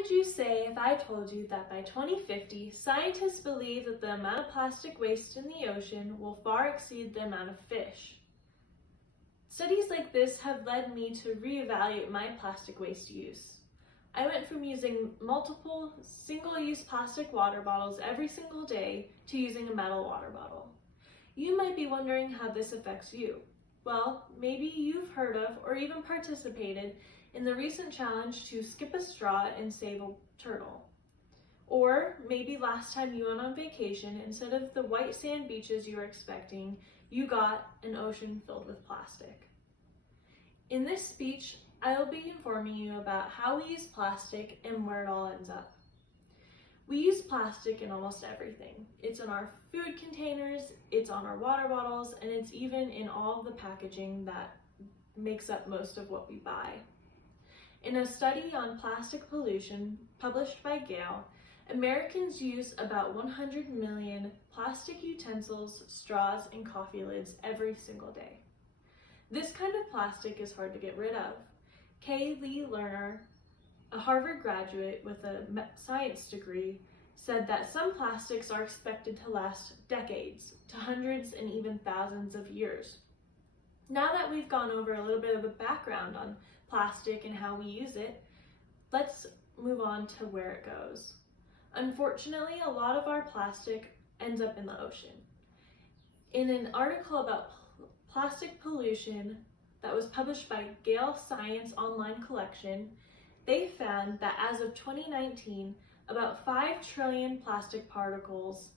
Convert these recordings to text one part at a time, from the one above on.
would you say if I told you that by 2050, scientists believe that the amount of plastic waste in the ocean will far exceed the amount of fish? Studies like this have led me to reevaluate my plastic waste use. I went from using multiple single-use plastic water bottles every single day to using a metal water bottle. You might be wondering how this affects you. Well, maybe you've heard of or even participated in the recent challenge to skip a straw and save a turtle. Or maybe last time you went on vacation, instead of the white sand beaches you were expecting, you got an ocean filled with plastic. In this speech, I'll be informing you about how we use plastic and where it all ends up. We use plastic in almost everything. It's in our food containers, it's on our water bottles, and it's even in all of the packaging that makes up most of what we buy. In a study on plastic pollution published by Gale, Americans use about 100 million plastic utensils, straws, and coffee lids every single day. This kind of plastic is hard to get rid of. Kay Lee Lerner, a Harvard graduate with a science degree, said that some plastics are expected to last decades, to hundreds and even thousands of years. Now that we've gone over a little bit of the background on plastic and how we use it, let's move on to where it goes. Unfortunately, a lot of our plastic ends up in the ocean. In an article about plastic pollution that was published by Gale Science Online Collection, they found that as of 2019, about 5 trillion plastic particles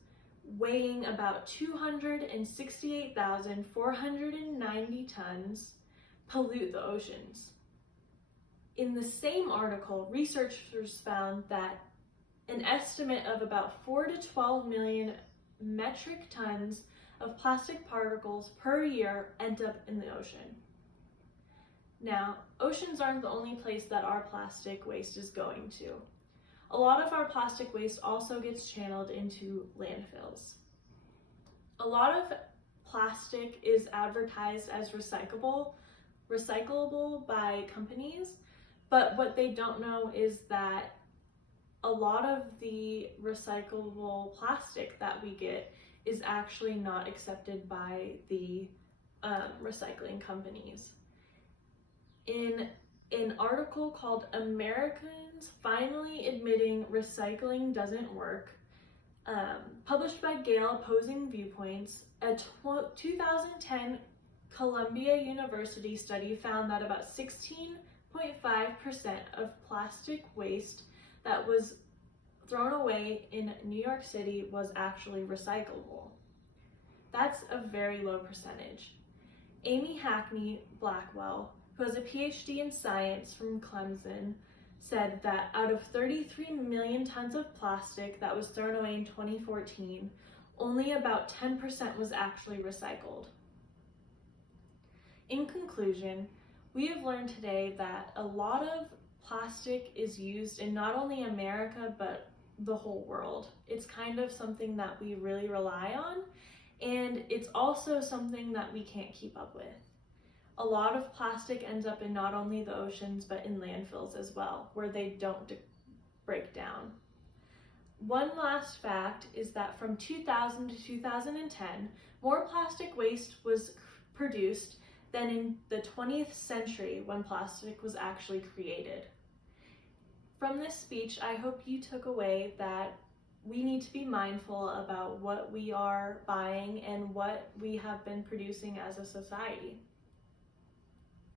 weighing about 268,490 tons pollute the oceans. In the same article, researchers found that an estimate of about 4 to 12 million metric tons of plastic particles per year end up in the ocean. Now, oceans aren't the only place that our plastic waste is going to. A lot of our plastic waste also gets channeled into landfills. A lot of plastic is advertised as recyclable by companies, but what they don't know is that a lot of the recyclable plastic that we get is actually not accepted by the recycling companies. In an article called Americans Finally Admitting Recycling Doesn't Work, published by Gale Opposing Viewpoints, a 2010 Columbia University study found that about 16.5% of plastic waste that was thrown away in New York City was actually recyclable. That's a very low percentage. Amy Hackney Blackwell, who has a PhD in science from Clemson, said that out of 33 million tons of plastic that was thrown away in 2014, only about 10% was actually recycled. In conclusion, we have learned today that a lot of plastic is used in not only America, but the whole world. It's kind of something that we really rely on, and it's also something that we can't keep up with. A lot of plastic ends up in not only the oceans, but in landfills as well, where they don't break down. One last fact is that from 2000 to 2010, more plastic waste was produced than in the 20th century when plastic was actually created. From this speech, I hope you took away that we need to be mindful about what we are buying and what we have been producing as a society.